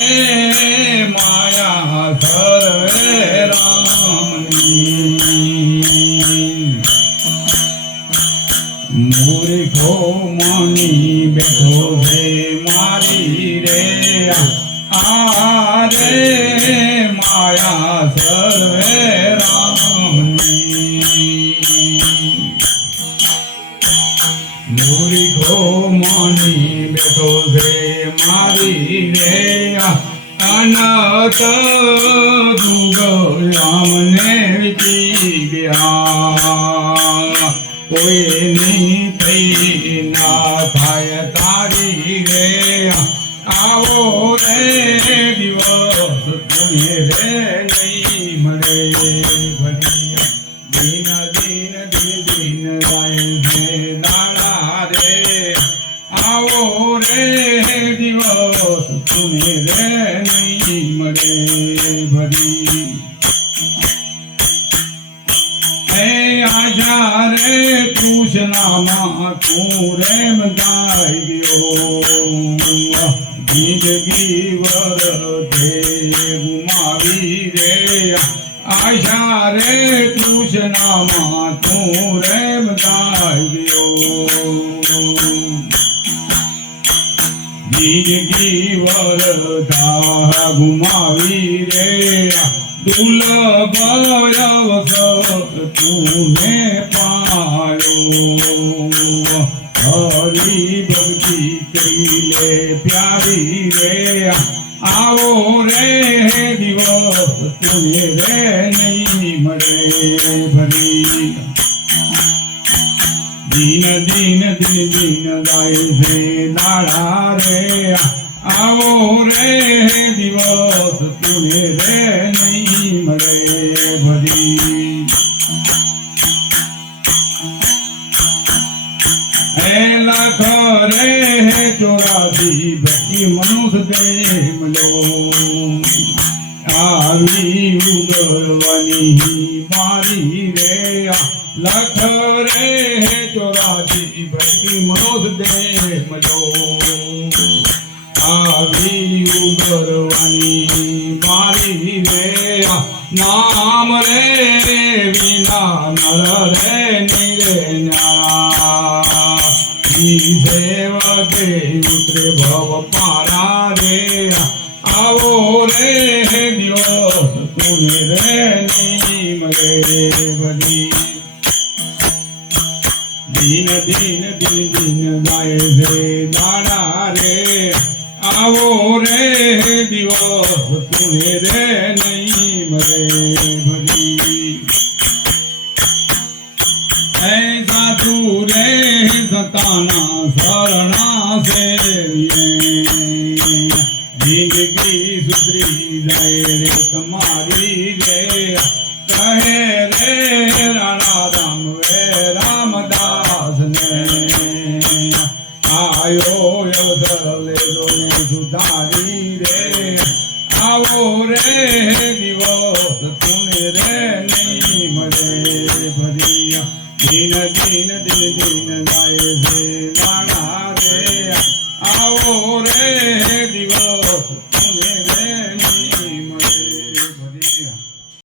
माया सर्वे रामनी मूर्खो मानी बैठो है मारी रे आरे माया सर्वे रामनी मूर्खो मानी बैठो है मारी रे अनाथ दुगयामने विची गया कोई नहीं थई ना थाय तारी रे आवो रे दिवस तुम्हें रे नहीं मरे भलिया दीन दीन दिन दिन राय है दाड़ा रे आवो रे दिवस तुम्हें रे नहीं मरे भली आशा रे तूषनामा तू रेम गायो जिंदगी वर दे गुमावी रे आशा रे तूषनामा तू रेम गायो जिंदगी वर दाह गुमावी रे दुर्लभ अवसर तूने पायो हरि भक्ति कैले प्यारी रे आओ रे दिवस तुम्हें रे नहीं मरे भरी दीन दीन दिन दिन गाय से दाड़ा रे आओ रे दिवस तुम्हें रे नहीं मरे भरी लाख रे चौरासी भक्ति मनुष्य दे मिलो आवी उगरवानी मारी रे लाख रे चौरासी भक्ति मनुष्य दे मिलो आवी उगरवानी मारी रे नाम रे विना नर रे निरे न्यारा सेवके उतरे भव पारा रे आओ रे दिवस तुम्हें रे नहीं मरे भली दीन दीन दिन दिन गाय से दाड़ा रे आओ रे दिवस तुम्हें रे नहीं मरे भली ऐसा तू रे सताना शरणा से जिंदगी सुधरी जाए रे तुम्हारी रे कहे रे राणा राम वे रामदास ने आयो अवसर ले दो ने सुधारी रे आओ रे दिवस तुम्हें रे नहीं मरे भरिया दीन दीन दिन दिन गाय से लाना रे आओ रे दिवस